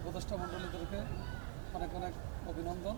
উপদেষ্টা মণ্ডলীদেরকে অনেক অনেক অভিনন্দন।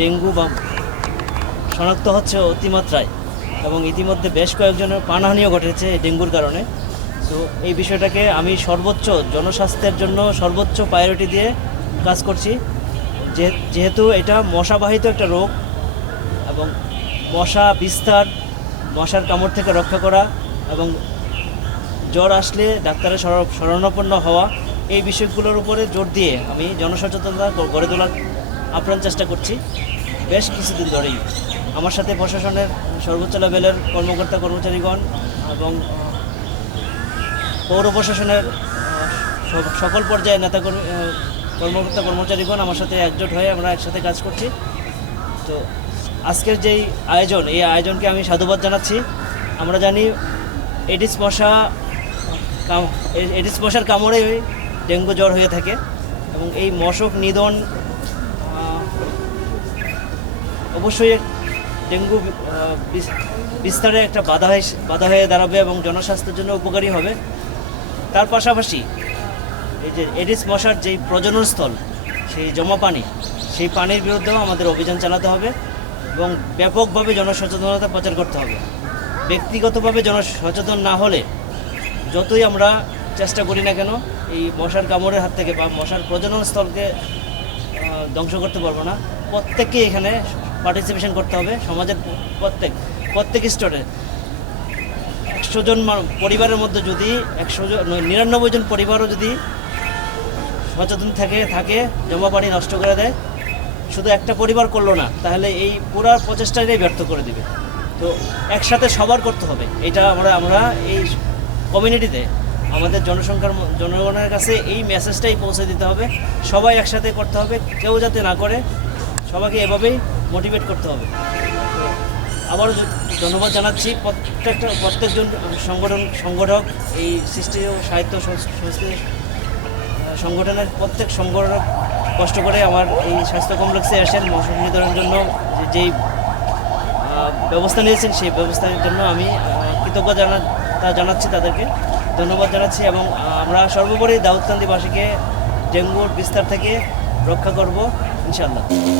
ডেঙ্গু বা শনাক্ত হচ্ছে অতিমাত্রায় এবং ইতিমধ্যে বেশ কয়েকজনের প্রাণহানিও ঘটেছে ডেঙ্গুর কারণে। তো এই বিষয়টাকে আমি সর্বোচ্চ জনস্বাস্থ্যের জন্য সর্বোচ্চ প্রায়োরিটি দিয়ে কাজ করছি। যেহেতু এটা মশাবাহিত একটা রোগ এবং মশা বিস্তার, মশার কামড় থেকে রক্ষা করা এবং জ্বর আসলে ডাক্তারের শর- শরণাপন্ন হওয়া, এই বিষয়গুলোর উপরে জোর দিয়ে আমি জনসচেতনতা গড়ে তোলার আপ্রাণ চেষ্টা করছি। বেশ কিছুদিন ধরেই। আমার সাথে প্রশাসনের সর্বোচ্চ লেভেলের কর্মকর্তা কর্মচারীগণ এবং পৌর প্রশাসনের সকল পর্যায়ে নেতা কর্মকর্তা কর্মচারীগণ আমার সাথে একজোট হয়ে আমরা একসাথে কাজ করছি। তো আজকের যেই আয়োজন, এই আয়োজনকে আমি সাধুবাদ জানাচ্ছি। আমরা জানি এডিস মশা এডিস মশার কামড়ে ডেঙ্গু জ্বর হয়ে থাকে এবং এই মশক নিধন অবশ্যই ডেঙ্গু বিস্তারে একটা বাধা হয়ে বাধা হয়ে দাঁড়াবে এবং জনস্বাস্থ্যের জন্য উপকারী হবে। তার পাশাপাশি এই যে এডিস মশার যেই প্রজনন স্থল, সেই জমা পানি, সেই পানির বিরুদ্ধেও আমাদের অভিযান চালাতে হবে এবং ব্যাপকভাবে জনসচেতনতা প্রচার করতে হবে। ব্যক্তিগতভাবে জনসচেতন না হলে যতই আমরা চেষ্টা করি না কেন, এই মশার কামড়ের হাত থেকে বা মশার প্রজনন স্থলকে ধ্বংস করতে পারব না। প্রত্যেককে এখানে পার্টিসিপেশন করতে হবে সমাজের প্রত্যেক প্রত্যেক স্তরে একশো জন পরিবারের মধ্যে যদি একশো জন নিরানব্বই জন পরিবারও যদি সচেতন থাকে থাকে, জমা পানি নষ্ট করে দেয়, শুধু একটা পরিবার করল না, তাহলে এই পুরা প্রচেষ্টাটাই ব্যর্থ করে দিবে। তো একসাথে সবার করতে হবে, এটা আমরা আমরা এই কমিউনিটিতে আমাদের জনসংখ্যার জনগণের কাছে এই মেসেজটাই পৌঁছে দিতে হবে। সবাই একসাথে করতে হবে, কেউ যাতে না করে, সবাইকে এভাবেই মোটিভেট করতে হবে। আবারও ধন্যবাদ জানাচ্ছি। প্রত্যেকটা, প্রত্যেকজন সংগঠন, সংগঠক, এই সৃষ্টি ও সাহিত্য সংস- সংস্কৃতি সংগঠনের প্রত্যেক সংগঠক কষ্ট করে আমার এই স্বাস্থ্য কমপ্লেক্সে আসেন নিধনের জন্য যেই ব্যবস্থা নিয়েছেন, সেই ব্যবস্থার জন্য আমি কৃতজ্ঞ জানা, তা জানাচ্ছি তাদেরকে। ধন্যবাদ জানাচ্ছি এবং আমরা সর্বোপরি দাউদকান্দিবাসীকে ডেঙ্গুর বিস্তার থেকে রক্ষা করব ইনশাল্লাহ